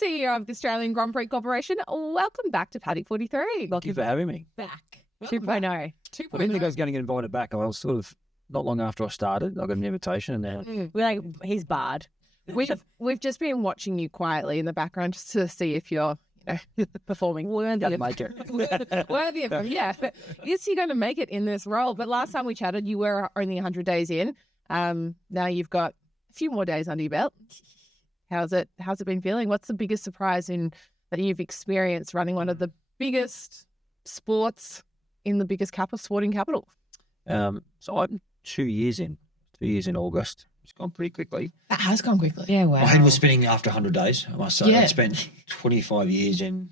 CEO of the Australian Grand Prix Corporation. Welcome back to Paddock 43. Thank you for having me. Back. Welcome 2.0. back. I didn't think I was going to get invited back. I was sort of not long after I started. I got an invitation, and now We're like, he's barred. We've just been watching you quietly in the background just to see if you're, performing worthy got to of, make it. worthy of, yeah. But is he going to make it in this role? But last time we chatted, you were only 100 days in. Now you've got a few more days under your belt. How's it been feeling? What's the biggest surprise that you've experienced running one of the biggest sports in the biggest sporting capital? So I'm 2 years in. 2 years in August. It's gone pretty quickly. That has gone quickly. Yeah, wow. My head was spinning after 100 days, I must say. Yeah. I'd spent 25 years in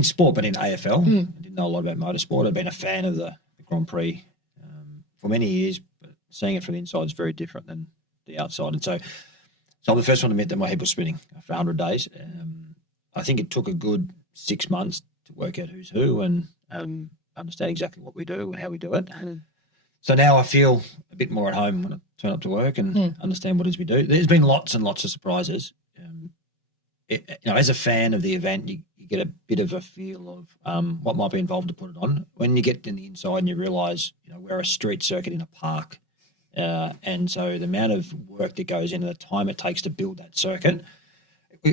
sport, but in AFL. I didn't know a lot about motorsport. I'd been a fan of the Grand Prix for many years, but seeing it from the inside is very different than the outside. And so I'm the first one to admit that my head was spinning after 100 days. I think it took a good 6 months to work out who's who and understand exactly what we do and how we do it. So now I feel a bit more at home when I turn up to work and understand what it is we do. There's been lots and lots of surprises. As a fan of the event, you get a bit of a feel of what might be involved to put it on. When you get in the inside and you realise, we're a street circuit in a park, and so the amount of work that goes into the time it takes to build that circuit,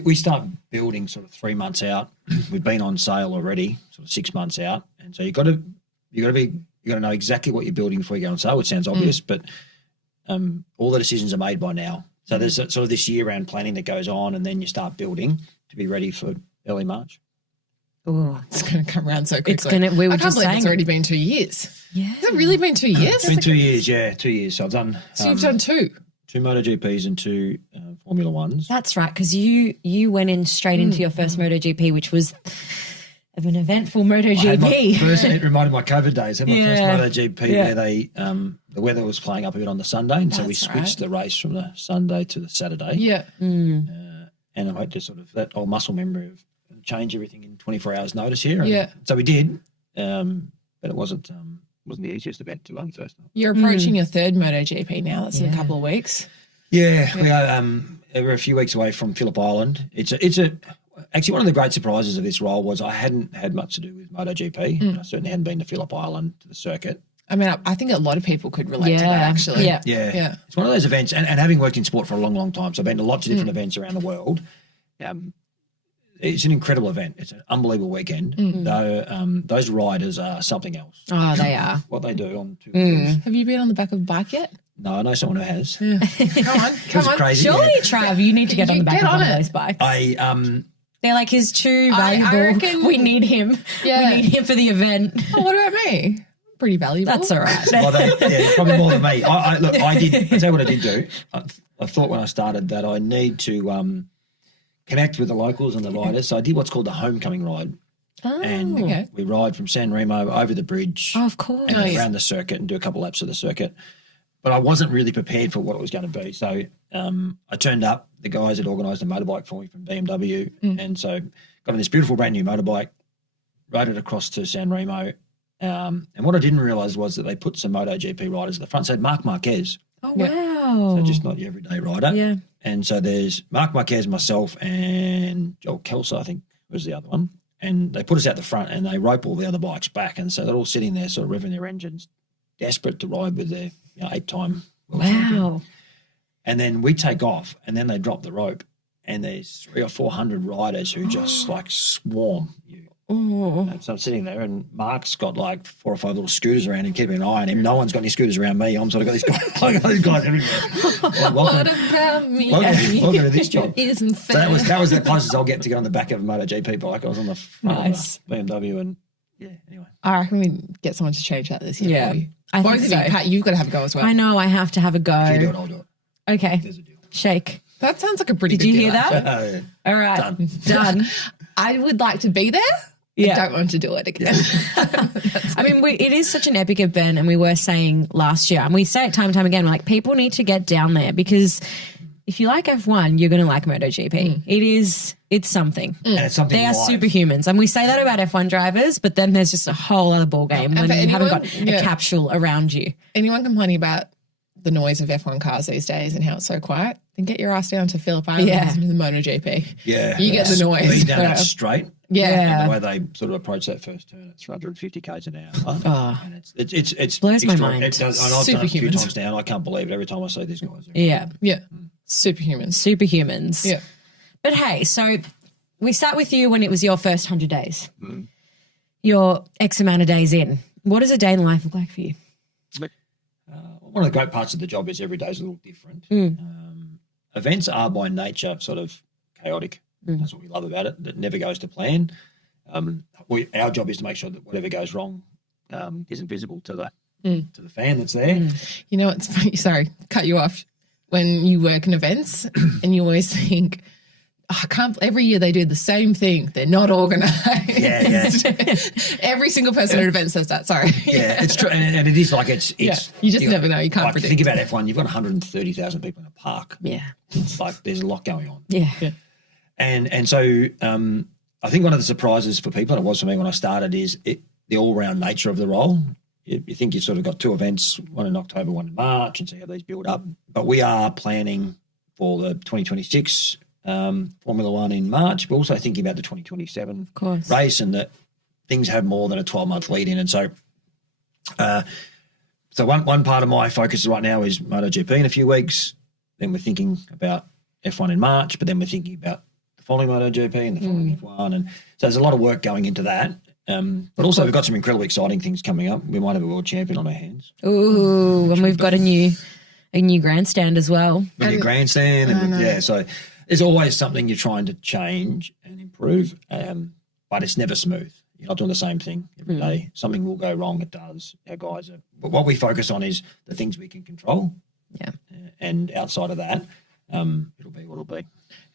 we start building sort of 3 months out. We've been on sale already, sort of 6 months out, and so you got to know exactly what you're building before you go on sale, which sounds obvious, but all the decisions are made by now. So there's sort of this year-round planning that goes on, and then you start building to be ready for early March. Oh, It's going to come around so quickly. it's gonna. We were I can't just believe saying. it's already been 2 years. Yeah. Has it really been 2 years? It's been 2 years, yeah, 2 years. So I've done So you've done two. 2 MotoGPs and 2 Formula Ones. That's right, because you went in straight into your first MotoGP, which was of an eventful MotoGP. It reminded my COVID days. I had my Yeah. first MotoGP where the weather was playing up a bit on the Sunday, and so we That's switched the race from the Sunday to the Saturday. Yeah. And I had to sort of that old muscle memory of change everything in 24 hours notice here. And Yeah. so we did, but it wasn't the easiest event to run first. You're approaching your third MotoGP now. That's in a couple of weeks. Yeah, we are. We're a few weeks away from Phillip Island. It's actually one of the great surprises of this role was I hadn't had much to do with MotoGP. I certainly hadn't been to Phillip Island to the circuit. I mean, I think a lot of people could relate to that, actually. Yeah. Yeah. It's one of those events, and having worked in sport for a long, long time, so I've been to lots of different events around the world. It's an incredible event. It's an unbelievable weekend. Though those riders are something else. Oh, they are. What they do on two wheels. Have you been on the back of a bike yet? No, I know someone who has. Come on. It's crazy. Surely, Trav, you need to get on the back Get of one on of it. those bikes. I They're like, he's too I valuable. reckon- We need him. Yeah. We need him for the event. Oh, what about me? Pretty valuable. That's all right. probably more than me. I did. I'll tell you what I did do. I thought when I started that I need to connect with the locals and the riders. So I did what's called the homecoming ride. And okay. we ride from San Remo over the bridge Oh, of course. and Oh, yeah. around the circuit and do a couple laps of the circuit. But I wasn't really prepared for what it was going to be. So I turned up. The guys had organised a motorbike for me from BMW. And so got on this beautiful brand new motorbike, rode it across to San Remo. And what I didn't realise was that they put some MotoGP riders at the front. So Marc Marquez, Oh, Yeah. wow. so just not your everyday rider. Yeah. And so there's Marc Marquez, myself, and Joel Kelso, I think was the other one. And they put us out the front and they rope all the other bikes back. And so they're all sitting there sort of revving their engines, desperate to ride with their 8-time world champion. Wow. And then we take off and then they drop the rope and there's 300 or 400 riders who just like swarm you. Oh. And so I'm sitting there and Mark's got like 4 or 5 little scooters around him, keeping an eye on him. No one's got any scooters around me. I'm sort of got these guys, I got these guys everywhere. Well, What welcome about me? welcome to this job. Isn't So fair. that was the closest I'll get to get on the back of a MotoGP bike. I was on the front Nice. of the BMW and yeah, anyway. I reckon we get someone to change that this year. Yeah. For you. I Both think of so. you, Pat, you've got to have a go as well. I know I have to have a go. If you do it, I'll do it. Okay. There's a deal. Shake. That sounds like a pretty Did good you hear deal, that? actually. All right. Done. Done. I would like to be there. Yeah. I don't want to do it again. I mean, it is such an epic event, and we were saying last year, and we say it time and time again, we're like, people need to get down there because if you like F1, you're going to like MotoGP. It's something. And it's something They are live. superhumans. And we say that about F1 drivers, but then there's just a whole other ballgame when for you haven't anyone- got yeah. a capsule around you. Anyone complaining about the noise of F1 cars these days and how it's so quiet, then get your ass down to Phillip Island Yeah. and listen to the MotoGP. Yeah. You get the noise. Speed down that but- straight. Yeah. And the way they sort of approach that first turn at 350 k's an hour. Oh. And it's Blows my extra- mind. It does, and I've done it a few Superhumans. times now. And I can't believe it every time I see these guys. Yeah. Yeah. Superhumans. Superhumans. Yeah. But hey, so we sat with you when it was your first 100 days. Mm. You're X amount of days in. What does a day in life look like for you? One of the great parts of the job is every day is a little different. Events are by nature sort of chaotic. That's what we love about it. That never goes to plan. Our job is to make sure that whatever goes wrong isn't visible to the fan that's there. You know, it's funny. Sorry, cut you off. When you work in events and you always think, I can't, every year they do the same thing. They're not organised. Yeah. Every single person at an event says that. Sorry. Yeah, it's true, and it is like it's. You just never know. You can't like, predict. Think about F1. You've got 130,000 people in a park. Yeah. It's like there's a lot going on. Yeah. And so I think one of the surprises for people, and it was for me when I started, is the all-round nature of the role. You think you've sort of got two events, one in October, one in March, and see how these build up. But we are planning for the 2026 Formula One in March. We're also thinking about the 2027 race, and that things have more than a 12-month lead in. And so one part of my focus right now is MotoGP in a few weeks. Then we're thinking about F1 in March, but then we're thinking about the following MotoGP and the following F1. And so there's a lot of work going into that. But also we've got some incredibly exciting things coming up. We might have a world champion on our hands. Ooh, and we've got a new grandstand as well. A new grandstand. And so there's always something you're trying to change and improve, but it's never smooth. You're not doing the same thing every day. Something will go wrong. It does. Our guys are. But what we focus on is the things we can control. Yeah. And outside of that, it'll be what it'll be.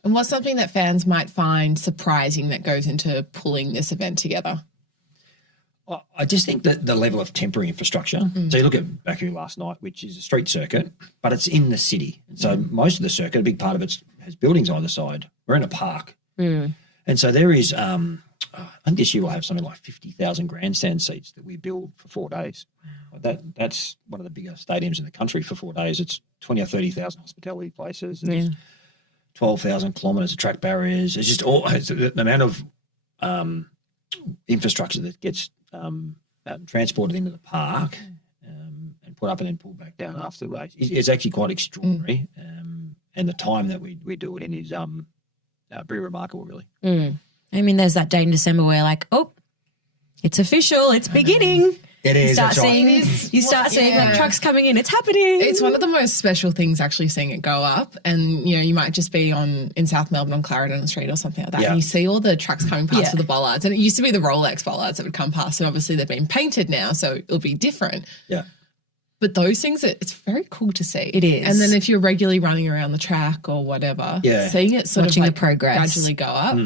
And what's something that fans might find surprising that goes into pulling this event together? I just think that the level of temporary infrastructure. So you look at Baku last night, which is a street circuit, but it's in the city. And so most of the circuit, a big part of it has buildings either side. We're in a park. And so there is, I think this year we'll have something like 50,000 grandstand seats that we build for 4 days. That's one of the biggest stadiums in the country for 4 days. It's 20 or 30,000 hospitality places. There's 12,000 kilometres of track barriers. It's just it's the amount of infrastructure that gets transported into the park and put up and then pulled back down after the race. It's actually quite extraordinary. And the time that we do it in is pretty remarkable, really. I mean, there's that date in December where like, oh, it's official, it's beginning. It is. You start seeing like trucks coming in. It's happening. It's one of the most special things actually seeing it go up. And, you know, you might just be in South Melbourne on Clarendon Street or something like that. Yeah. And you see all the trucks coming past with the bollards. And it used to be the Rolex bollards that would come past. And obviously they've been painted now, so it'll be different. Yeah. But those things, it's very cool to see. It is. And then if you're regularly running around the track or whatever, seeing it sort Watching of like the progress gradually go up.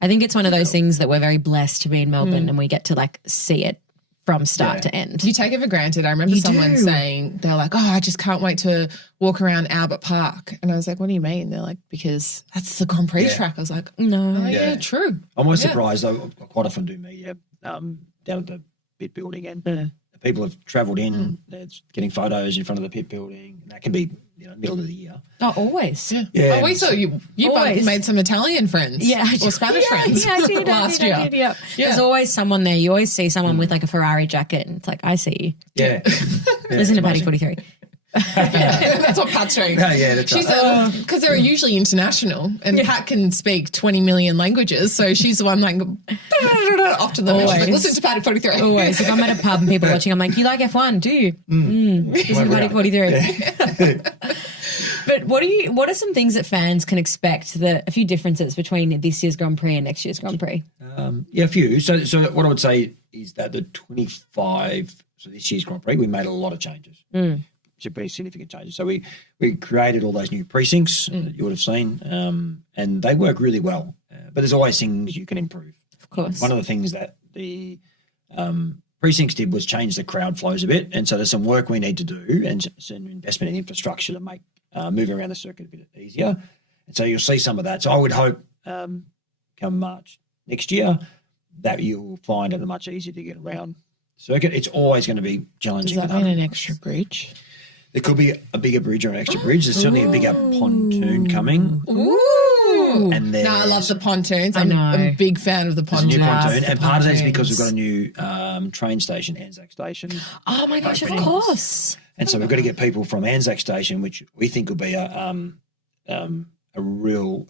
I think it's one of those things that we're very blessed to be in Melbourne and we get to like see it from start to end. You take it for granted. I remember someone saying, they're like, oh, I just can't wait to walk around Albert Park. And I was like, what do you mean? They're like, because that's the Grand Prix track. I was like, No. oh, yeah, true. I'm always surprised. I quite often do media down at the pit building, and people have travelled in. They're getting photos in front of the pit building. And that can be middle of the year. Oh, always. Yeah. Oh, we saw you both made some Italian friends. Or Spanish friends last year. Yeah. There's always someone there. You always see someone with like a Ferrari jacket and it's like, I see you. Yeah. Listen to Paddock 43. That's what Pat's doing. Yeah, that's She's right. because they're usually international, and Pat can speak 20 million languages, so she's the one like off to them. Like, listen to Paddock 43. Always. If I'm at a pub and people watching, I'm like, you like F1, do you? Listen to Paddock 43. But what are some things that fans can expect, a few differences between this year's Grand Prix and next year's Grand Prix? A few. So what I would say is that the 25, so this year's Grand Prix, we made a lot of changes. Some pretty significant changes. So we created all those new precincts that you would have seen, and they work really well. But there's always things you can improve. Of course. One of the things that the precincts did was change the crowd flows a bit, and so there's some work we need to do and some investment in infrastructure to make moving around the circuit a bit easier. And so you'll see some of that. So I would hope come March next year that you'll find it much easier to get around the circuit. It's always going to be challenging. Does that mean an extra bridge? There could be a bigger bridge or an extra bridge. There's certainly a bigger pontoon coming. Ooh. And No, I love the pontoons. I I'm know. a big fan of the There's a pontoons. new pontoon, and part of that is because we've got a new train station, Anzac Station. Oh my gosh, of opening. course. And so we've got to get people from Anzac Station, which we think will be a real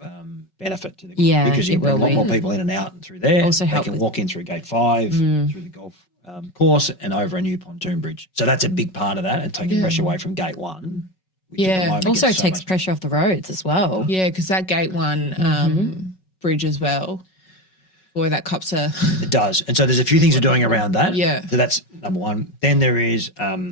benefit to the Yeah, because it you bring a will lot be. more people in and out and through there. Also they help can with- walk in through Gate 5, through the golf course, and over a new pontoon bridge. So that's a big part of that, and taking pressure away from Gate 1. which at the Yeah. moment Also gets so takes much- pressure off the roads as well. Yeah, because that Gate 1 bridge as well. Boy, that cops a... It does. And so there's a few things we're doing around that. Yeah. So that's number one. Then there is, I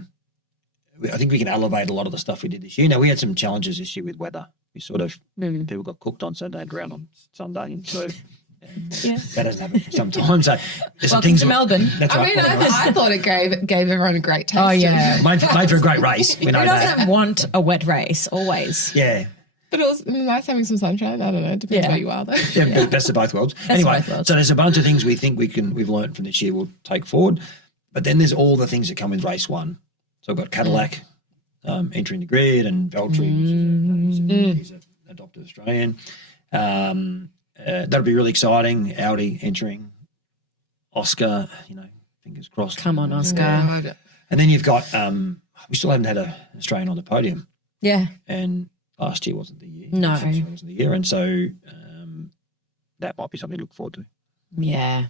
think we can elevate a lot of the stuff we did this year. Now, we had some challenges this year with weather. We sort of, people got cooked on Saturday and ground on Sunday. And so that doesn't happen sometimes. So there's some Welcome things to Melbourne. That's I right. mean, I thought it gave everyone a great taste. Oh, yeah. Made for a great race. We know Who that. doesn't want a wet race always? Yeah. But it was nice having some sunshine. I don't know. It depends Yeah. where you are, though. Yeah, best of both worlds. of Anyway, both worlds. so there's a bunch of things we think we've learned from this year we'll take forward. But then there's all the things that come with race one. So I've got Cadillac entering the grid and Veltri, which is an adopted Australian. That'll be really exciting. Audi entering. Oscar, fingers crossed. Come on, Oscar. God. And then you've got, we still haven't had an Australian on the podium. Yeah. And last year wasn't the year. No. This year wasn't the year. And so that might be something to look forward to. Yeah.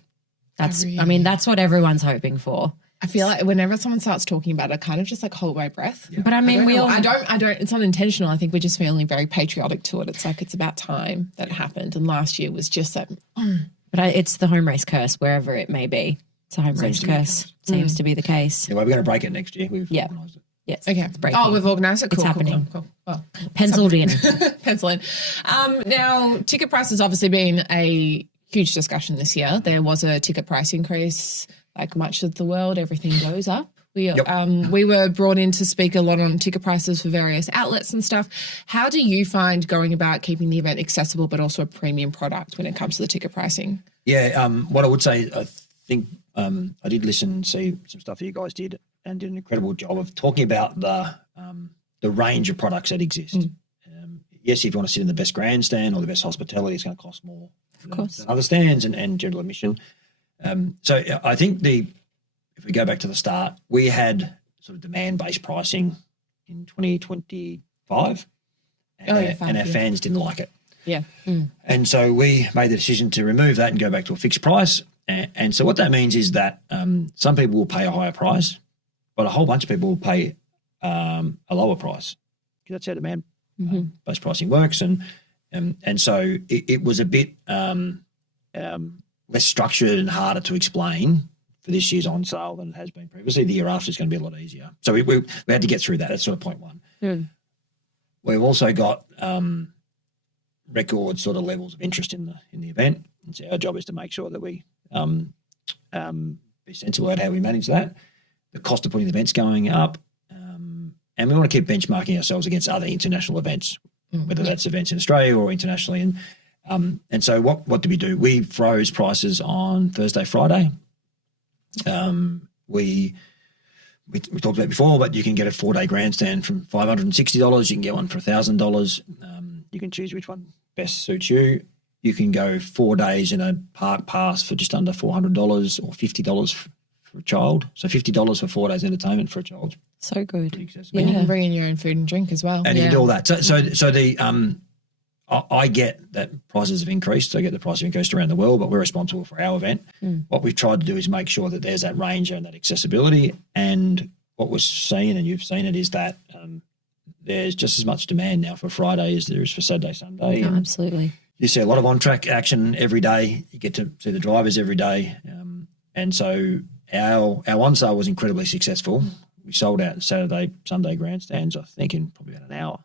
Really- That's what everyone's hoping for. I feel like whenever someone starts talking about it, I kind of just like hold my breath. But I mean, we all. I don't, it's not intentional. I think we're just feeling very patriotic to it. It's like, it's about time that it happened. And last year was just that. But it's the home race curse, wherever it may be. It's a home race to be the curse. Seems to be the case. Anyway, we're going to break it next year. We've Yeah. organised it. Yes. Okay. It's breaking. Oh, we've organised it. Cool, It's happening. Cool. Oh, Penciled in. pencil in. Now, ticket price has obviously been a huge discussion this year. There was a ticket price increase. Like much of the world, everything goes up. We were brought in to speak a lot on ticket prices for various outlets and stuff. How do you find going about keeping the event accessible but also a premium product when it comes to the ticket pricing? Yeah, what I would say, I think I did listen and see some stuff that you guys did and did an incredible job of talking about the range of products that exist. Yes, if you want to sit in the best grandstand or the best hospitality, it's going to cost more than other stands and general admission. So I think if we go back to the start, we had sort of demand-based pricing in 2025 and our fans didn't like it. Yeah. And so we made the decision to remove that and go back to a fixed price. And so what that means is that some people will pay a higher price, but a whole bunch of people will pay a lower price because that's how demand-based pricing works. And so it was a bit less structured and harder to explain for this year's on sale than it has been previously. The year after is going to be a lot easier. So we had to get through that. That's sort of point one. We've also got record sort of levels of interest in the event. And so our job is to make sure that we be sensible about how we manage that. The cost of putting the events going up. And we want to keep benchmarking ourselves against other international events, whether that's events in Australia or internationally. And so what did we do? We froze prices on Thursday, Friday. We talked about it before, but you can get a 4-day grandstand from $560. You can get one for $1,000. You can choose which one best suits you. You can go 4 days in a park pass for just under $400 or $50 for a child. So $50 for 4 days entertainment for a child. So good. Pretty accessible. And you can bring in your own food and drink as well. And you can do all that. So the I get that prices have increased. I get the price have increased around the world, but we're responsible for our event. What we've tried to do is make sure that there's that range and that accessibility. And what we're seeing, and you've seen it, is that there's just as much demand now for Friday as there is for Saturday, Sunday. Oh, absolutely. You see a lot of on-track action every day. You get to see the drivers every day. And so our on-sale was incredibly successful. We sold out Saturday, Sunday grandstands, I think, in probably about an hour,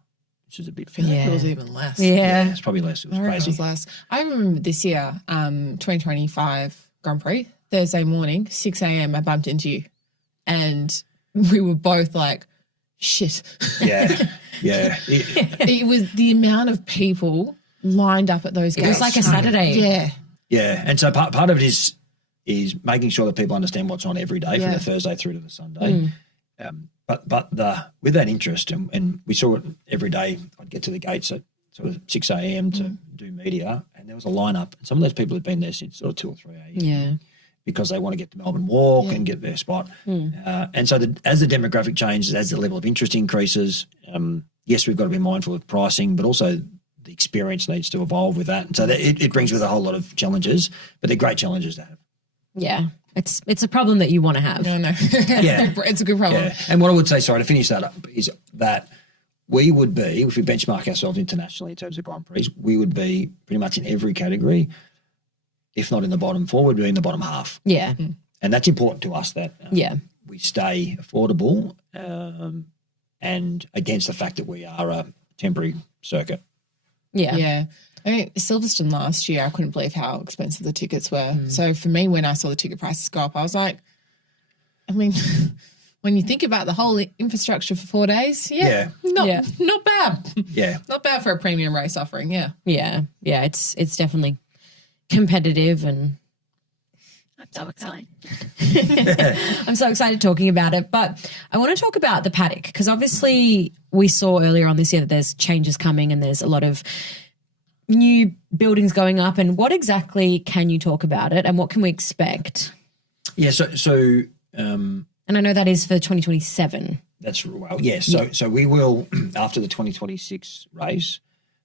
which is a bit I feel like Yeah. it was even less. Yeah. it's probably less. It was I reckon it crazy. was less. I remember this year, 2025 Grand Prix, Thursday morning, 6 a.m, I bumped into you. And we were both like, shit. Yeah. It was the amount of people lined up at those gates. It was like a Saturday. Yeah. Yeah, and so part of it is making sure that people understand what's on every day from Yeah. the Thursday through to the Sunday. But with that interest, and we saw it every day. I'd get to the gates at sort of 6 a.m. to do media, and there was a lineup. And some of those people had been there since sort of 2 or 3 a.m. Yeah. Because they want to get to Melbourne Walk and get their spot. And so as the demographic changes, as the level of interest increases, yes, we've got to be mindful of pricing, but also the experience needs to evolve with that. And so it brings with a whole lot of challenges, but they're great challenges to have. Yeah. It's a problem that you want to have. No. Yeah. It's a good problem. Yeah. And what I would say, sorry, to finish that up, is that we would be, if we benchmark ourselves internationally in terms of Grand Prix, we would be pretty much in every category, if not in the bottom four, we'd be in the bottom half. Yeah. And that's important to us that we stay affordable and against the fact that we are a temporary circuit. Yeah. Yeah. I mean, Silverstone last year, I couldn't believe how expensive the tickets were. So for me, when I saw the ticket prices go up, I was like, I mean, when you think about the whole infrastructure for 4 days, not bad. Yeah. Not bad for a premium race offering, yeah. Yeah. Yeah. It's definitely competitive, and I'm so excited. I'm so excited talking about it. But I want to talk about the paddock, because obviously we saw earlier on this year that there's changes coming and there's a lot of new buildings going up. And what exactly can you talk about it, and what can we expect? Yeah, so and I know that is for 2027. That's So we will, after the 2026 race,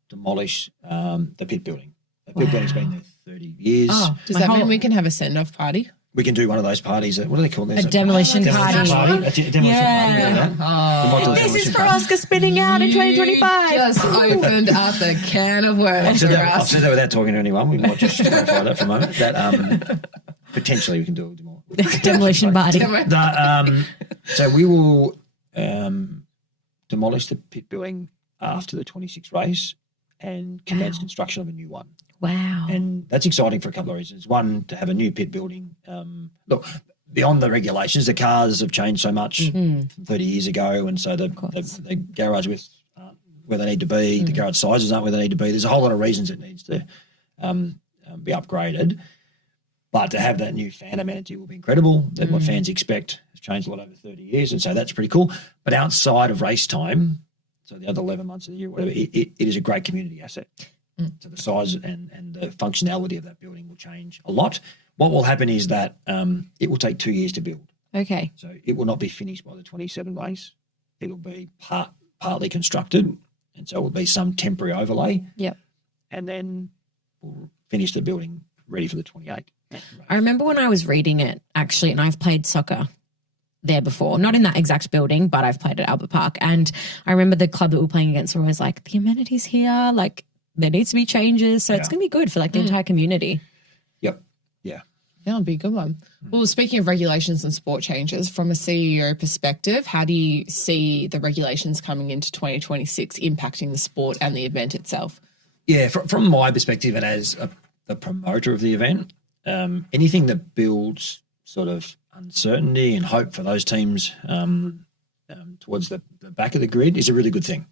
demolish the pit building. The pit building's been there 30 years. Oh, does that mean we can have a send-off party? We can do one of those parties. What do they call this? A demolition party. A demolition party. And this is for Oscar spinning out in 2025. Just opened up the can of worms. I've said that without talking to anyone. We might just clarify that for a moment. That potentially we can do more. Demolition party. So we will demolish the pit building after the 26 race and commence construction of a new one. Wow. And that's exciting for a couple of reasons. One, to have a new pit building. Look, beyond the regulations, the cars have changed so much from 30 years ago, and so the garage widths aren't where they need to be, the garage sizes aren't where they need to be. There's a whole lot of reasons it needs to be upgraded. But to have that new fan amenity will be incredible. That what fans expect has changed a lot over 30 years, and so that's pretty cool. But outside of race time, so the other 11 months of the year, whatever, it is a great community asset. So the size and the functionality of that building will change a lot. What will happen is that it will take 2 years to build. Okay. So it will not be finished by the 27 race. It'll be partly constructed, and so it will be some temporary overlay. Yep. And then we'll finish the building ready for the 28. I remember when I was reading it, actually, and I've played soccer there before, not in that exact building, but I've played at Albert Park. And I remember the club that we were playing against were always like, the amenities here, like there needs to be changes. So it's going to be good for like the entire community. Yep. Yeah. That'll be a good one. Well, speaking of regulations and sport changes, from a CEO perspective, how do you see the regulations coming into 2026 impacting the sport and the event itself? Yeah, from my perspective and as the promoter of the event, anything that builds sort of uncertainty and hope for those teams towards the back of the grid is a really good thing,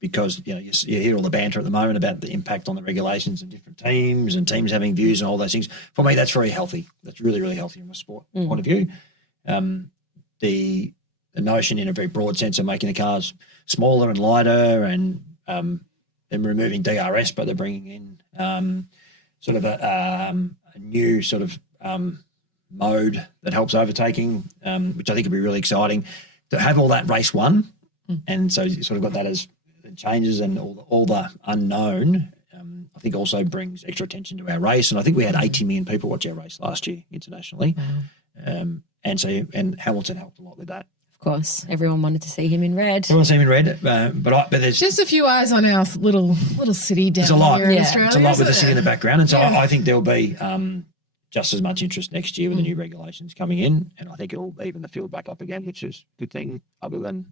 because you hear all the banter at the moment about the impact on the regulations of different teams and teams having views and all those things. For me, that's very healthy. That's really, really healthy from a sport point of view. The notion in a very broad sense of making the cars smaller and lighter and removing DRS, but they're bringing in sort of a new sort of mode that helps overtaking, which I think would be really exciting. To have all that race one, and so you sort of got that as changes and all the unknown, I think also brings extra attention to our race. And I think we had 80 million people watch our race last year internationally. And Hamilton helped a lot with that. Of course, everyone wanted to see him in red. Everyone see him in red, but there's just a few eyes on our little city down here in Australia. It's a lot with the city in the background, and so I think there'll be just as much interest next year with the new regulations coming in, and I think it'll even the field back up again, which is a good thing. Other than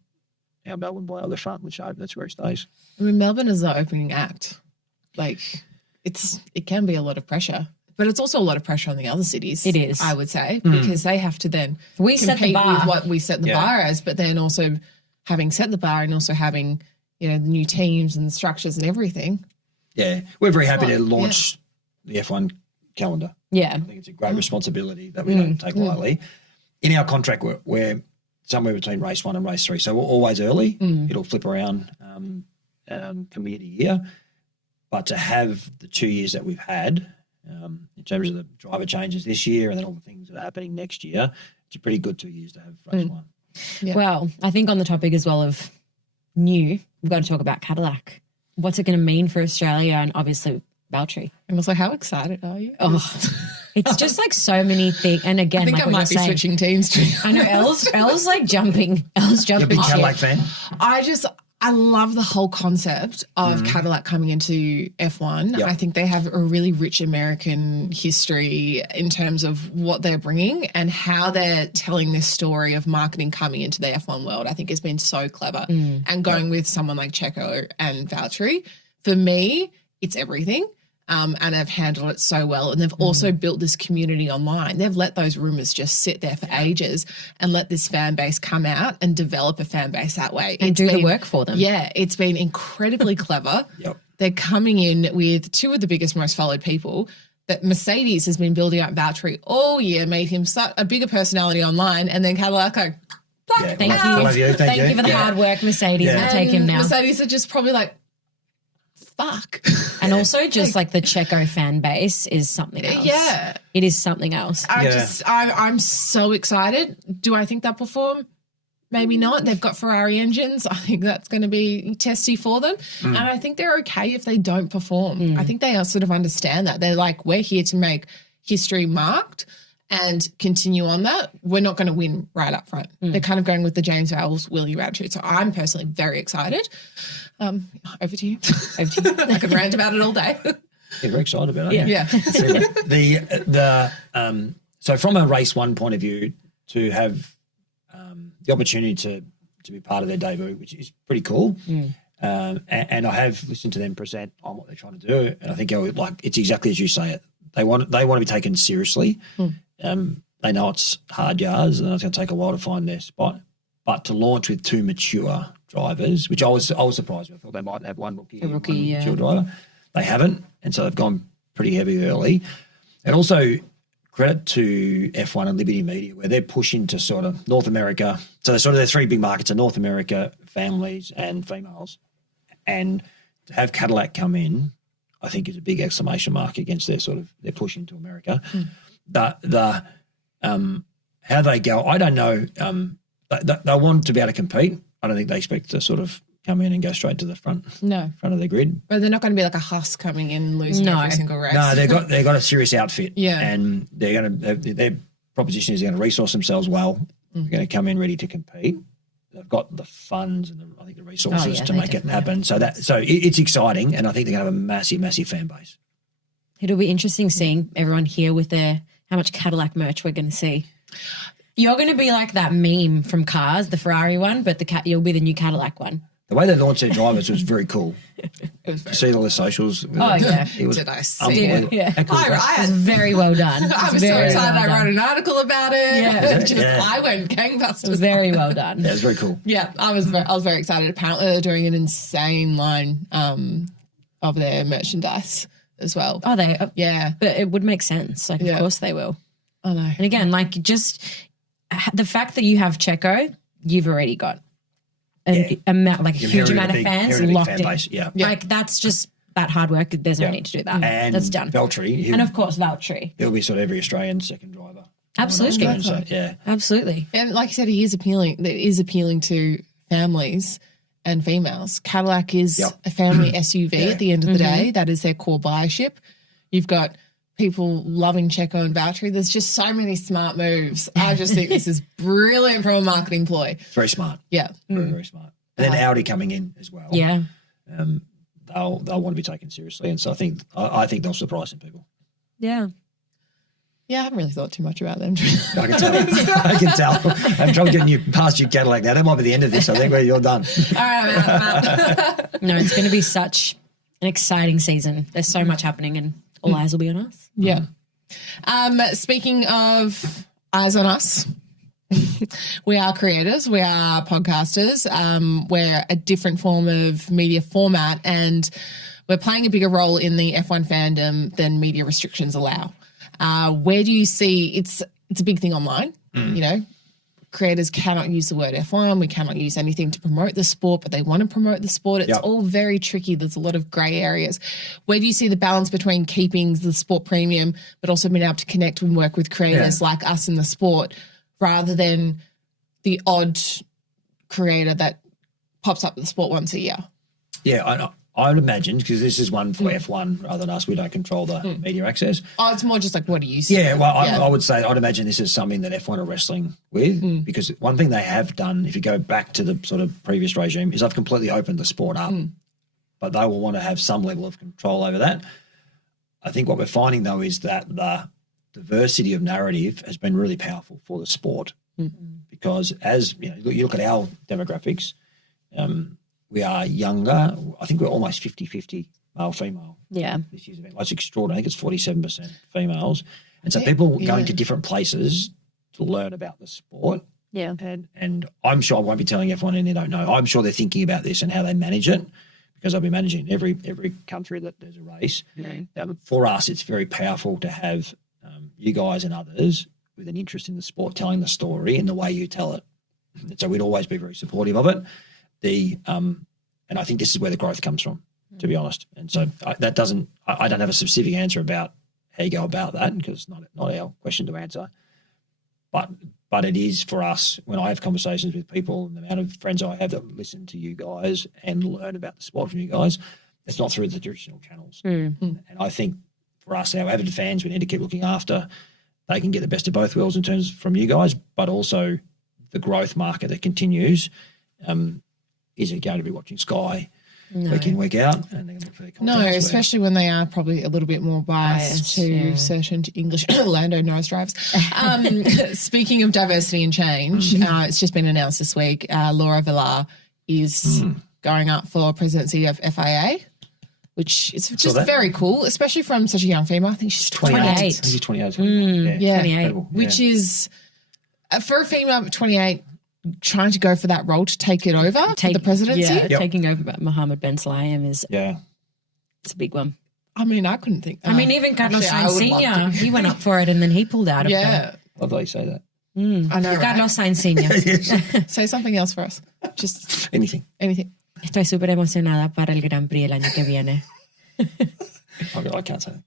our Melbourne boy on the front, which I hope that's where it stays. I mean, Melbourne is the opening act. Like it can be a lot of pressure. But it's also a lot of pressure on the other cities. It is, I would say, because they have to then set the bar with what we set the bar as, but then also having set the bar and also having, the new teams and structures and everything. Yeah, we're very happy to launch the F1 calendar. Yeah. I think it's a great responsibility that we don't take lightly. In our contract, we're somewhere between race 1 and race 3. So we're always early. It'll flip around from year to year. But to have the 2 years that we've had, in terms of the driver changes this year and then all the things that are happening next year, it's a pretty good 2 years to have race 1. Yeah. Well, I think on the topic as well of new, we've got to talk about Cadillac. What's it going to mean for Australia and obviously Valtteri? And also, how excited are you? Oh, it's just like so many things. And again, I think like I what might be you're saying, switching teams too. I know Elle's like jumping. Elle's You're a jumping big ship. Cadillac fan? I love the whole concept of Cadillac coming into F1. Yep. I think they have a really rich American history in terms of what they're bringing and how they're telling this story of marketing coming into the F1 world. I think has been so clever. And going with someone like Checo and Valtteri, for me, it's everything. And they've handled it so well. And they've also built this community online. They've let those rumors just sit there for ages and let this fan base come out and develop a fan base that way. And do the work for them. Yeah, it's been incredibly clever. Yep. They're coming in with two of the biggest, most followed people. That Mercedes has been building up Valtteri all year, made him such a bigger personality online, and then Cadillac go, Yeah, Thank I you. love you. Thank you. you for the hard work, Mercedes. Yeah. We'll take him now. Mercedes are just probably like, fuck. And also just like the Checo fan base is something else. Yeah. It is something else. I'm so excited. Do I think they'll perform? Maybe not. They've got Ferrari engines. I think that's going to be testy for them. And I think they're okay if they don't perform. I think they sort of understand that. They're like, we're here to make history marked and continue on that. We're not going to win right up front. They're kind of going with the James Vowles, Willie attitude. So I'm personally very excited. Over to you. I could rant about it all day. Yeah, very excited about it. Yeah. So from a race 1 point of view, to have the opportunity to be part of their debut, which is pretty cool. And I have listened to them present on what they're trying to do, and I think it's exactly as you say it. They want to be taken seriously. They know it's hard yards, and it's going to take a while to find their spot. But to launch with 2 mature drivers, which I was surprised with. I thought they might have one rookie and one mature driver. They haven't, and so they've gone pretty heavy early. And also credit to F1 and Liberty Media, where they're pushing to sort of North America. So their 3 big markets are North America, families and females. And to have Cadillac come in, I think is a big exclamation mark against their push into America. The how they go, I don't know. They want to be able to compete. I don't think they expect to sort of come in and go straight to the front of the grid. But they're not going to be like a Huss coming in losing every single race. No, they've got a serious outfit. Yeah. And their proposition is they're going to resource themselves well. They're going to come in ready to compete. They've got the funds and the resources to make it happen. So it's exciting, and I think they're going to have a massive, massive fan base. It'll be interesting seeing everyone here with how much Cadillac merch we're going to see. You're going to be like that meme from Cars, the Ferrari one, but you'll be the new Cadillac one. The way they launched their drivers was very cool. You see all the socials? Oh, yeah. It was Did I see unbelievable. it? Yeah. How cool is that? It was very well done. I was so excited. I wrote an article about it. I went gangbusters. It was very well done. Yeah, it was very cool. Yeah, I was very excited. Apparently, they're doing an insane line of their merchandise as well. Oh, Yeah, but it would make sense. Like, of course they will. I know. And again, like just the fact that you have Checo, you've already got a huge amount of fans locked in. Yeah. Like that's just that hard work. There's no need to do that. And That's done. Valtteri, And of course, Valtteri. he'll be sort of every Australian second driver. Absolutely. So, yeah. Absolutely. And like you said, he is appealing. It is appealing to families and females. Cadillac is a family SUV at the end of the day. That is their core buyership. You've got people loving Checo and Valtteri. There's just so many smart moves. I just think this is brilliant from a marketing ploy. It's very smart. Yeah. Very, very smart. And then Audi coming in as well. Yeah. They'll want to be taken seriously. And so I think they'll surprise some people. Yeah. Yeah, I haven't really thought too much about them. I can tell. I can tell. I'm trying to get you past your Cadillac now. That might be the end of this. I think where you're done. All right, I'm out. No, it's going to be such an exciting season. There's so much happening and all eyes will be on us. Yeah. Speaking of eyes on us, we are creators, we are podcasters, we're a different form of media format, and we're playing a bigger role in the F1 fandom than media restrictions allow. Where do you see it's a big thing online, you know, creators cannot use the word F1. We cannot use anything to promote the sport, but they want to promote the sport. It's all very tricky. There's a lot of grey areas. Where do you see the balance between keeping the sport premium, but also being able to connect and work with creators like us in the sport, rather than the odd creator that pops up in the sport once a year? Yeah, I would imagine, because this is one for F1 rather than us, we don't control the media access. Oh, it's more just like, what do you see? Yeah, well, I would say, I'd imagine this is something that F1 are wrestling with, because one thing they have done, if you go back to the sort of previous regime, is they've completely opened the sport up, but they will want to have some level of control over that. I think what we're finding, though, is that the diversity of narrative has been really powerful for the sport, because as you look at our demographics, we are younger. I think we're almost 50-50 male-female. Yeah. This year's event. That's extraordinary. I think it's 47% females. And so people going to different places to learn about the sport. Yeah. And I'm sure I won't be telling everyone and they don't know. I'm sure they're thinking about this and how they manage it, because I'll be managing every country that there's a race. For us, it's very powerful to have you guys and others with an interest in the sport telling the story in the way you tell it. And so we'd always be very supportive of it. And I think this is where the growth comes from, to be honest. And so I don't have a specific answer about how you go about that, because it's not our question to answer. But it is for us, when I have conversations with people and the amount of friends I have that listen to you guys and learn about the sport from you guys, it's not through the traditional channels. And I think for us, our avid fans, we need to keep looking after. They can get the best of both worlds in terms from you guys, but also the growth market that continues. Isn't going to be watching Sky week in, week out. And they're going to look for their content especially when they are probably a little bit more biased to certain English Lando Norris drives. Speaking of diversity and change, it's just been announced this week, Laura Villar is going up for presidency of FIA, which is just very cool, especially from such a young female. I think she's 28. I think she's 28. Yeah, 28. Which is, for a female 28, trying to go for that role to take it over, the presidency. Yeah, taking over Mohammed Ben Sulayem is it's a big one. I mean, I couldn't think. I mean, even Carlos Sainz Senior, he went up for it and then he pulled out of it. I'd like to say that. I know, Carlos Sainz Senior. Say something else for us. Just anything. Estoy súper emocionada para el Grand Prix el año que viene. I can't say that.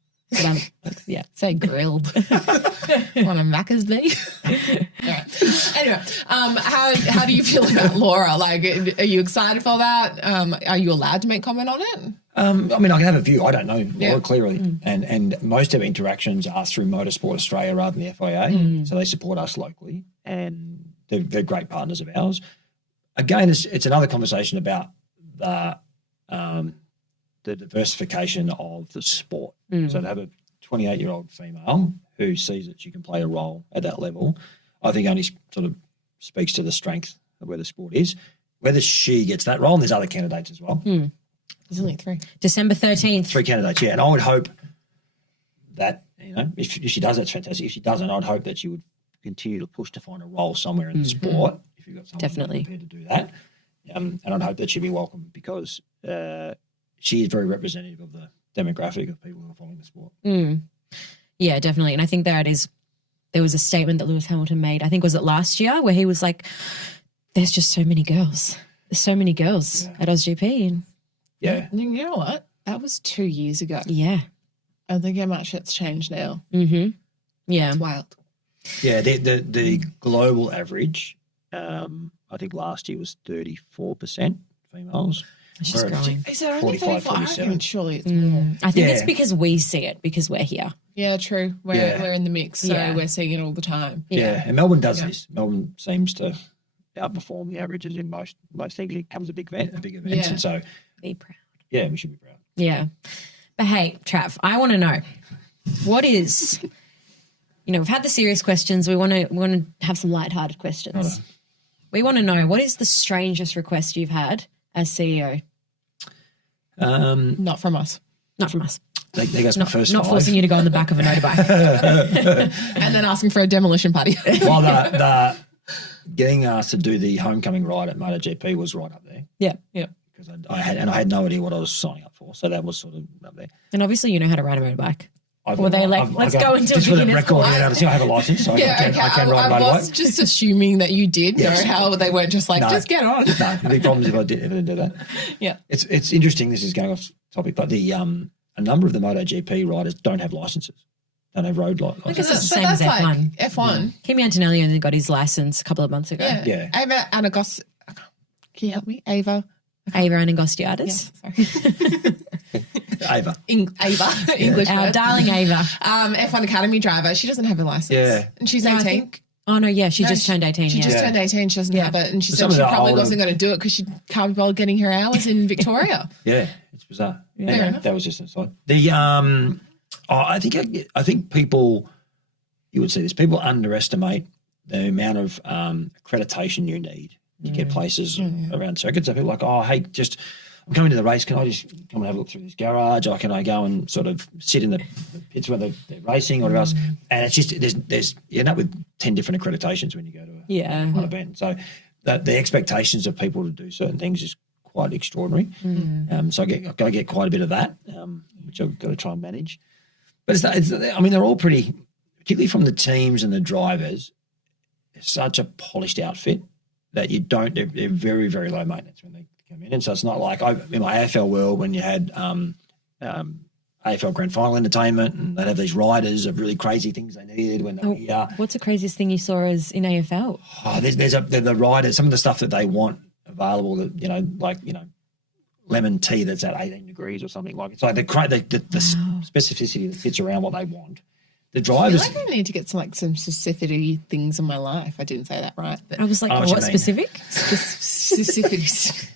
Say grilled. Want a Macca's be? Right. Anyway, how do you feel about Laura? Like, are you excited for that? Are you allowed to make comment on it? I mean, I can have a view. I don't know Laura clearly, and most of our interactions are through Motorsport Australia rather than the FIA. So they support us locally, and they're great partners of ours. Again, it's another conversation about the diversification of the sport. So to have a 28-year-old female who sees that she can play a role at that level, I think only sort of speaks to the strength of where the sport is. Whether she gets that role, and there's other candidates as well. There's only 3. December 13th. 3 candidates, and I would hope that, if she does, that's fantastic. If she doesn't, I'd hope that she would continue to push to find a role somewhere in the sport. If you've got someone prepared to do that. And I'd hope that she'd be welcome, because she is very representative of the demographic of people who are following the sport. Yeah, definitely. And I think there was a statement that Lewis Hamilton made, I think was it last year, where he was like, there's just so many girls. There's so many girls at AusGP. Yeah. You know what? That was 2 years ago. Yeah. I think how much it's changed now. Yeah. It's wild. Yeah, the global average, I think last year was 34% females. It's just growing. Is it only 45, 47? Surely it's more. I think it's because we see it, because we're here. Yeah, true. We're in the mix, so we're seeing it all the time. Yeah, and Melbourne does this. Melbourne seems to outperform the averages in most things. It becomes a big event, and so be proud. Yeah, we should be proud. Yeah, but hey, Trav, I want to know what is. We've had the serious questions. We want to have some lighthearted questions. We want to know, what is the strangest request you've had as CEO? Not from us. Not from us. They got not, first not 5. forcing you to go on the back of a motorbike. And then asking for a demolition party. Well, the getting us to do the homecoming ride at MotoGP was right up there. Yeah. Because I had no idea what I was signing up for, so that was sort of up there. And obviously you know how to ride a motorbike. Or they like, let's go into just for the beginner's record. course. I have a license, so Yeah, I can ride I a was motorbike. just assuming that you did Yes. know how they weren't just like, No. just get on. No, the big problem is if I didn't do that. Yeah. It's interesting. This is going off topic, but the a number of the MotoGP riders don't have licenses, don't have road licenses. Because it's the So same as that's F1. like F1. Kimi Antonelli only got his license a couple of months ago. Yeah. Yeah. Ava Anagos. Can you help me? Ava. Ava Anagostiadis. Sorry. Ava. Ava. English Our word. darling Ava. F1 Academy driver. She doesn't have a license. Yeah. And she's No, 18. I think. Oh, no, yeah, she No, just turned 18. She yeah. just turned 18. She doesn't have it. And she But said some of she the probably older- wasn't going to do it because she can't be bothered getting her hours in Victoria. Yeah, it's bizarre. Fair Anyway, enough. that was just an aside. The I think people, you would see this. People underestimate the amount of accreditation you need to get places around circuits. So people are like, oh, hey, I'm coming to the race. Can I just come and have a look through this garage? Or can I go and sort of sit in the pits where they're racing or whatever else? And it's just there's you end up with 10 different accreditations when you go to an event. So the expectations of people to do certain things is quite extraordinary. So I've got to get quite a bit of that, which I've got to try and manage. But they're all pretty, particularly from the teams and the drivers, it's such a polished outfit that they're very, very low maintenance when they come in. And so it's not like in my AFL world when you had AFL Grand Final entertainment and they'd have these riders of really crazy things they needed when they were here. What's the craziest thing you saw as in AFL? Oh, there's the riders, some of the stuff that they want available that, lemon tea that's at 18 degrees or something like it. It's like the specificity that fits around what they want. The I drivers. feel like I need to get some specificity things in my life. I didn't say that right. But I was like, Oh, what what you mean. specific? specificity.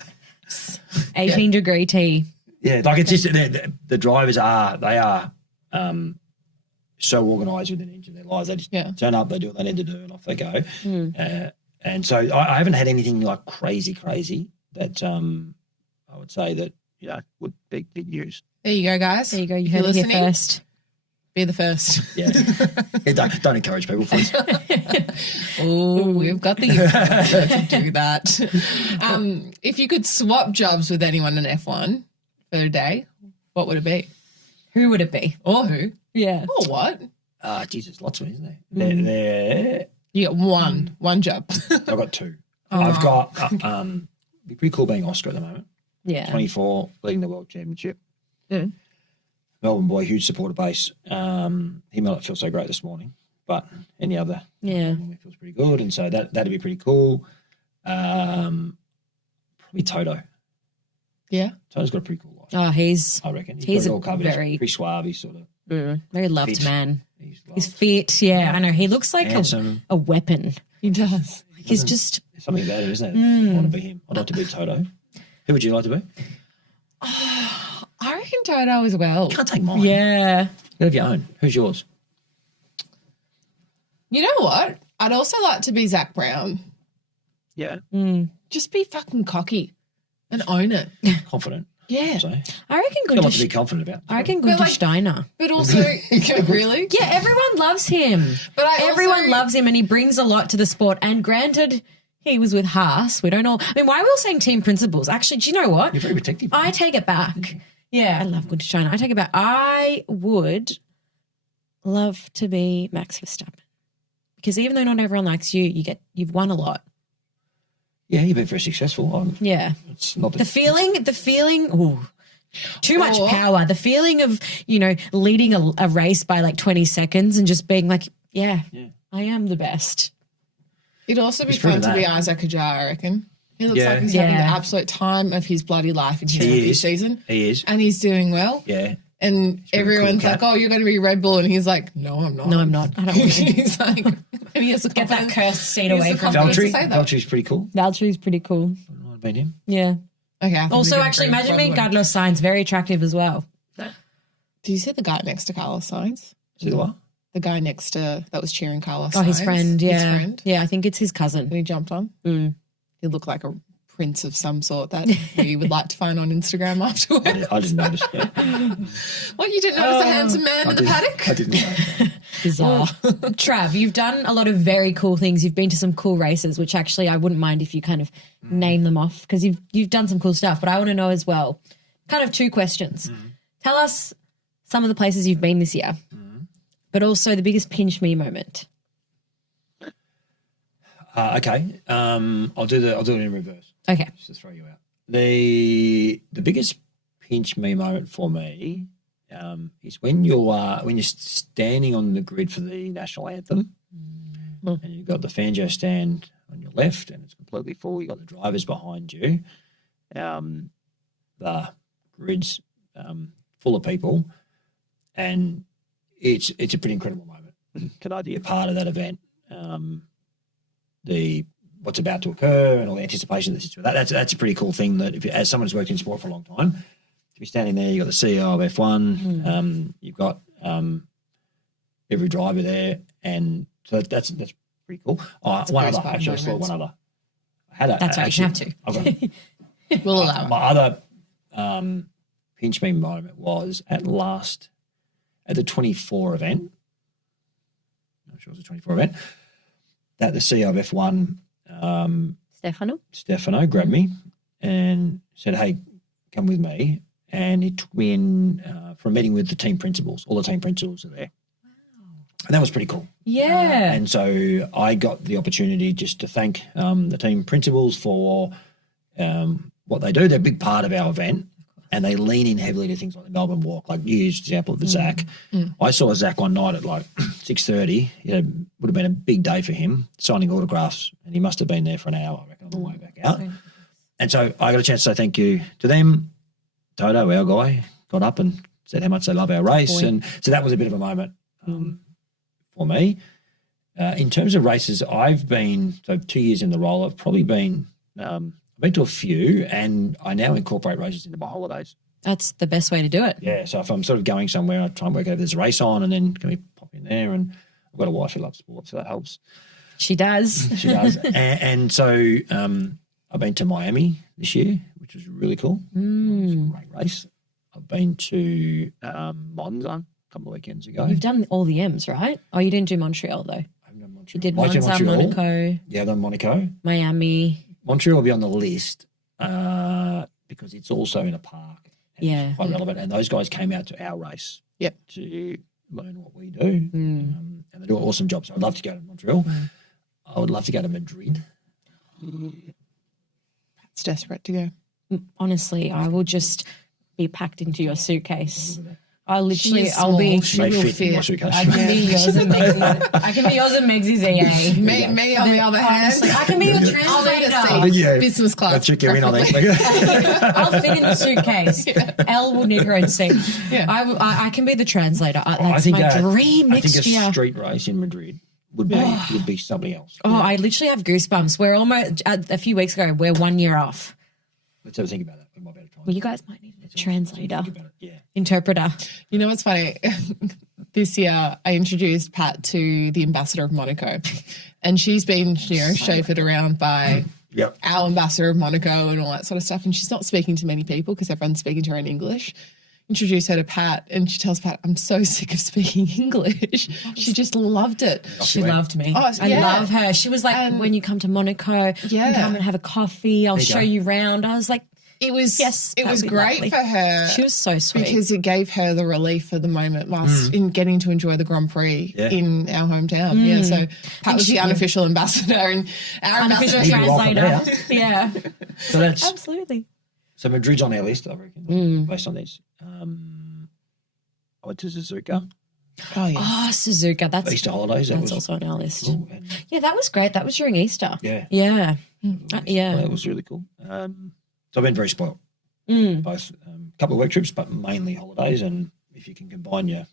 18 degree tea. Yeah, like it's just the drivers are so organised within an inch of their lives. They just turn up, they do what they need to do, and off they go. And so I haven't had anything like crazy that I would say that would be big news. There you go, guys. There you go. You If heard you're it here listening, first. be the first. Yeah, don't encourage people, please. Oh, we've got the info to do that. If you could swap jobs with anyone in F1 for a day, what would it be? Who would it be? Or who? Yeah. Or what? Jesus, lots of it, isn't there? They're You get one job. I've got two. I've got it'd be pretty cool being Oscar at the moment. Yeah. 24, leading the world championship. Yeah. Melbourne boy, huge supporter base. He may not feel so great this morning, but any other Yeah. morning feels pretty good, and so that'd be pretty cool. Probably Toto. Yeah. Toto's got a pretty cool life. Oh, he's I reckon he's got it a all covered. very- He's pretty suave. He's sort of very loved fit. man. He's He's fit. Yeah, I know. He looks like handsome. a weapon. He does. He's just There's something about him, isn't there? I want to be him. I'd like to be Toto. Who would you like to be? I reckon Toto as well. You can't take mine. yeah. You have your own. Who's yours? You know what? I'd also like to be Zach Brown. Yeah. Just be fucking cocky and own it. Confident. Yeah. So, I reckon got a lot to Gunther. be confident about. I reckon But Gunther like- Steiner. But also, really? Yeah, everyone loves him. But Everyone also- loves him, and he brings a lot to the sport. And granted, he was with Haas. We don't all. I mean, why are we all saying team principles? Actually, do you know what? You're very protective. I take it back. Yeah, I love Gunther Steiner. I take it back. I would love to be Max Verstappen because even though not everyone likes you, you've won a lot. Yeah, you've been very successful. Yeah, It's not the feeling. Ooh. Too much Or- power. The feeling of, leading a race by like 20 seconds and just being like, yeah. I am the best. It'd also be He's fun proven to be that. Isaac Ajar, I reckon. He looks Yeah. like he's having the Yeah. absolute time of his bloody life in his He rookie is. season. He is. And he's doing well. Yeah. And very everyone's cool like, cat. oh, you're going to be Red Bull. And he's like, no, I'm not. No, I'm not. I don't want to. He's like, and he has the Get that confidence. cursed seat He has away the from confidence to Valtteri. say that. Valtteri's pretty cool. Valtteri's pretty cool. I might have been him. Yeah. Okay. I think Also, we're actually, gonna imagine go being Red Bull. Carlos Sainz, very attractive as well. Did you see the guy next to Carlos Sainz? See the what? The guy next to that was cheering Carlos Oh, his Sainz. friend. Yeah. His friend. Yeah, I think it's his cousin. And he jumped on. Mm. He looked like a prince of some sort that we would like to find on Instagram afterwards. I didn't notice. What, you didn't notice a handsome man in the paddock? I didn't know. Bizarre. Trav, you've done a lot of very cool things. You've been to some cool races, which actually I wouldn't mind if you kind of name them off because you've done some cool stuff. But I want to know as well, kind of two questions. Tell us some of the places you've been this year but also the biggest pinch me moment. Okay. I'll do it in reverse. Okay. Just to throw you out. The biggest pinch me moment for me is when you're standing on the grid for the national anthem, and you've got the Fangio stand on your left, and it's completely full. You've got the drivers behind you. The grid's full of people, and it's a pretty incredible moment. Can I be a part of that event? What's about to occur and all the anticipation that's a pretty cool thing that as someone who's worked in sport for a long time, to be standing there, you've got the CEO of F1, you've got every driver there, and so that's pretty cool. One other. I had a That's right, you have to. I've got We'll allow it. my other pinch me moment was at the 24 event. I'm not sure it was a 24 event. That the CEO of F1, Stefano, grabbed me and said, "Hey, come with me." And he took me in for a meeting with the team principals. All the team principals are there. And that was pretty cool. Yeah. And so I got the opportunity just to thank the team principals for what they do. They're a big part of our event, and they lean in heavily to things like the Melbourne Walk. Like you used the example of the Zach. I saw Zach one night at like 6:30. It would have been a big day for him, signing autographs, and he must have been there for an hour, I reckon, on the way back out. And so I got a chance to say thank you to them. Toto, our guy, got up and said how much they love our race. And so that was a bit of a moment for me. In terms of races, I've been, 2 years in the role, I've probably been, I've been to a few, and I now incorporate races into my holidays. That's the best way to do it. Yeah, so if I'm sort of going somewhere, I try and work out if there's a race on, and then can we pop in there? And I've got a wife who loves sport, so that helps. She does. She does. and so I've been to Miami this year, which was really cool. It was a great race. I've been to Monza a couple of weekends ago. You've done all the M's, right? Oh, you didn't do Montreal though. I haven't done Montreal. You did I've done Monza, Monaco. Yeah, I've done Monaco. Miami. Montreal will be on the list because it's also in a park. Yeah. It's quite relevant. And those guys came out to our race to learn what we do. And they do an awesome job. So I'd love to go to Montreal. I would love to go to Madrid. It's desperate to go. Honestly, I will just be packed into your suitcase. I'll be. They fit in my suitcase. I can be yours and Meg's. I can be yours and Meg's EA. Me on the other hand. Honestly, I can be your I'll need translator. a seat. Business class. I'll check you in, I think. I'll fit in the suitcase. Elle will need her own seat. Yeah. I can be the translator. That's my dream next I think year. a street race in Madrid would be something else. Oh, I literally have goosebumps. We're almost a few weeks ago. We're 1 year off. Let's have a think about that. We might be able to try. Well, you guys might need a translator, Think about it. Yeah. interpreter. You know what's funny? This year, I introduced Pat to the ambassador of Monaco, and she's been, chauffeured around by our ambassador of Monaco and all that sort of stuff. And she's not speaking to many people because everyone's speaking to her in English. Introduce her to Pat, and she tells Pat, "I'm so sick of speaking English." She just loved it. She loved me. Oh, I love her. She was like, when you come to Monaco, come and have a coffee. I'll show you around. I was like, it was that was would be great lovely. for her. She was so sweet. Because it gave her the relief of the moment in getting to enjoy the Grand Prix in our hometown. Yeah, so Pat was the unofficial ambassador and our unofficial ambassador. translator. Yeah. So that's Absolutely. so Madrid's on our list, I reckon, based on this. I went to Suzuka. Oh, yes. Oh, Suzuka. That's Easter holidays. that's also on our list. cool. And Yeah, that was great. That was during Easter. yeah, Yeah. Yeah. that was really cool. So I've been very spoiled. Both a couple of work trips, but mainly holidays. And if you can combine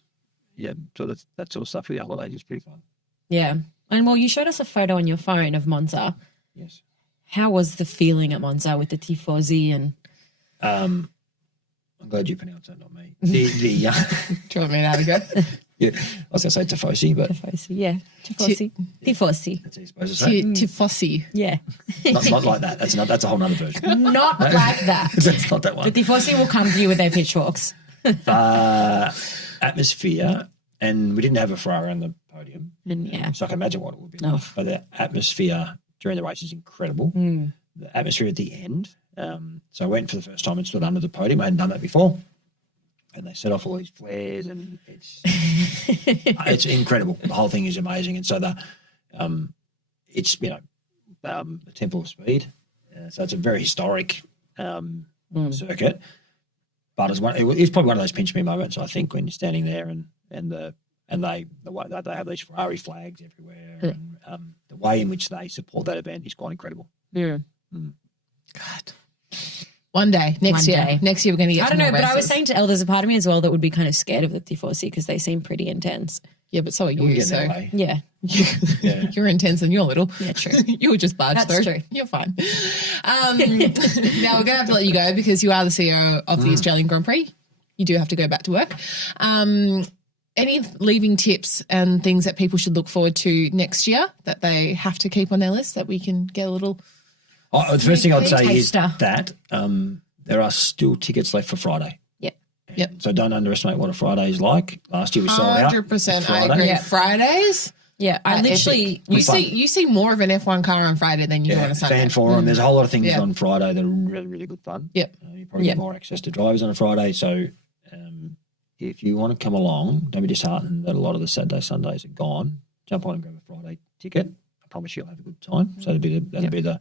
so that sort of stuff with your holidays is pretty fun. Yeah. And well, you showed us a photo on your phone of Monza. Yes. How was the feeling at Monza with the Tifosi and I'm glad you pronounced that, not me. The Do you want me to have a go? yeah, I was going to say Tifosi, but Tifosi? Yeah. Tifosi. Tifosi. that's how you're supposed to say. Tifosi. Yeah. Not like that. That's a whole other version. Not like that. That's not that one. The Tifosi will come to you with their pitchforks. Atmosphere, and we didn't have a Ferrari on the podium. And yeah. So I can imagine what it would be Oh. like. But the atmosphere during the race is incredible. The atmosphere at the end. So I went for the first time and stood under the podium. I hadn't done that before. and they set off all these flares, and it's incredible. The whole thing is amazing, and so it's a temple of speed. So it's a very historic circuit. But it's probably one of those pinch me moments, I think, when you're standing there and they have these Ferrari flags everywhere, and the way in which they support that event is quite incredible. Yeah. God. One day, next year we're going to get. I don't know, but I was saying to Elle, there's a part of me as well that would be kind of scared of the Tifosi because they seem pretty intense. Yeah, but so are you. So yeah, you're intense and you're little. Yeah, true. You would just barge through. That's true. You're fine. Now we're going to have to let you go because you are the CEO of the Australian Grand Prix. You do have to go back to work. Any leaving tips and things that people should look forward to next year that they have to keep on their list that we can get a little. The first thing I'd say taster. is that there are still tickets left for Friday. Yep. So don't underestimate what a Friday is like. Last year we sold out. 100%. I agree. Yeah. Fridays. Yeah, I literally you see more of an F1 car on Friday than you do on a Sunday. Fan forum. There's a whole lot of things on Friday that are really, really good fun. Yep. You probably get more access to drivers on a Friday. So if you want to come along, don't be disheartened that a lot of the Saturday, Sundays are gone. Jump on and grab a Friday ticket. I promise you'll have a good time. So that'll be the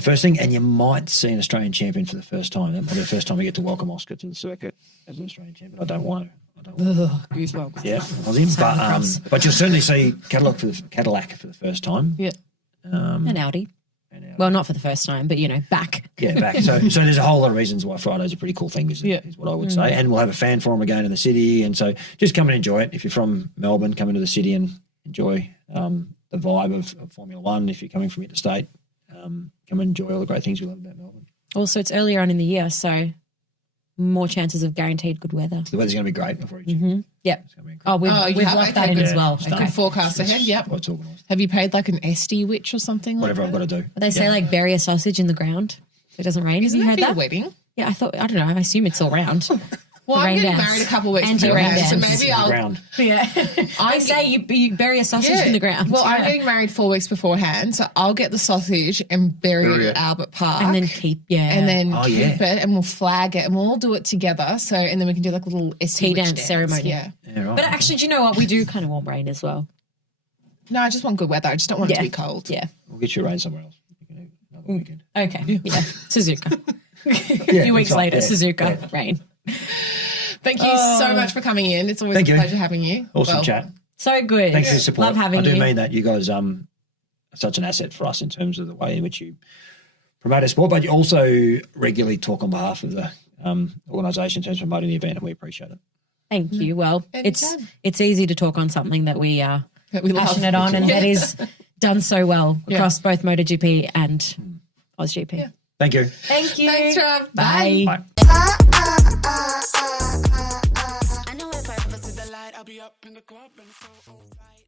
first thing. And you might see an Australian champion for the first time. That might be the first time we get to welcome Oscar to the circuit as an Australian champion. I don't want to. Goosebumps. Yeah, I was in. But you'll certainly see Cadillac for the first time. Yeah. an Audi. Well, not for the first time, but, back. Yeah, back. So there's a whole lot of reasons why Friday's a pretty cool thing, is what I would say. And we'll have a fan forum again in the city. And so just come and enjoy it. If you're from Melbourne, come into the city and enjoy the vibe of Formula One. If you're coming from interstate, come and enjoy all the great things we love about Melbourne. Also, it's earlier on in the year, so more chances of guaranteed good weather. The weather's going to be great before you. Mm-hmm. Yep. We've locked that in as well. Okay. Forecast ahead, yep. Have you paid like an SD witch or something Whatever like I've got to do. They say bury a sausage in the ground so it doesn't rain. Isn't Have you heard that that? for your wedding? Yeah, I don't know. I assume it's all round. Well, I'm getting married a couple of weeks beforehand, so maybe I'll. Yeah, I say you bury a sausage in the ground. Well, I'm getting married 4 weeks beforehand, so I'll get the sausage and bury it at Albert Park, and then keep keep it, and we'll flag it, and we'll all do it together. So, and then we can do like a little tea dance ceremony. Yeah. Right. But actually, do you know what? We do kind of want rain as well. No, I just want good weather. I just don't want it to be cold. Yeah, we'll get you rain somewhere else. Another weekend. Okay. Yeah, Suzuka. A few weeks later, Suzuka rain. Thank you so much for coming in. It's always a pleasure having you. Awesome chat. So good. Thanks for your support. Love having you. I do mean that. You guys are such an asset for us in terms of the way in which you promote our sport, but you also regularly talk on behalf of the organisation in terms of promoting the event, and we appreciate it. Thank you. Well, it's easy to talk on something that we are passionate on and that is done so well across both MotoGP and AusGP. Yeah. Thank you. Thank you. Thanks, Trav. Bye. Bye. I know if I ever see the light, I'll be up in the club and it's so alright.